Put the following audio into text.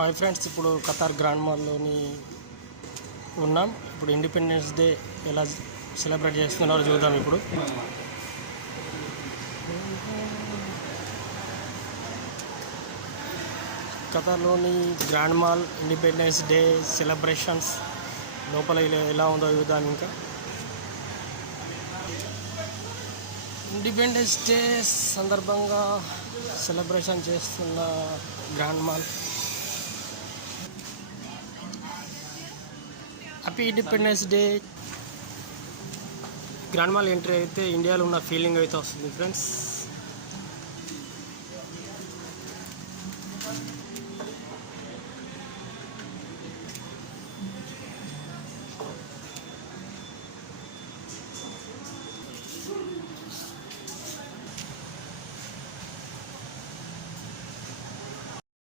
Hi friends, ఇప్పుడు Qatar grand మాల్లోని ఉన్నాం. ఇప్పుడు ఇండిపెండెన్స్ డే ఎలా సెలబ్రేట్ చేస్తున్నారో చూద్దాం. ఇప్పుడు ఖతార్లోని grand mall independence day celebrations లోపల ఎలా ఉందో చూద్దాం. ఇంకా ఇండిపెండెన్స్ డే సందర్భంగా సెలబ్రేషన్ చేస్తున్న grand mall. Happy independence day. Grand mall entry అయితే ఇండియాలో ఉన్న ఫీలింగ్ అయితే వస్తుంది ఫ్రెండ్స్.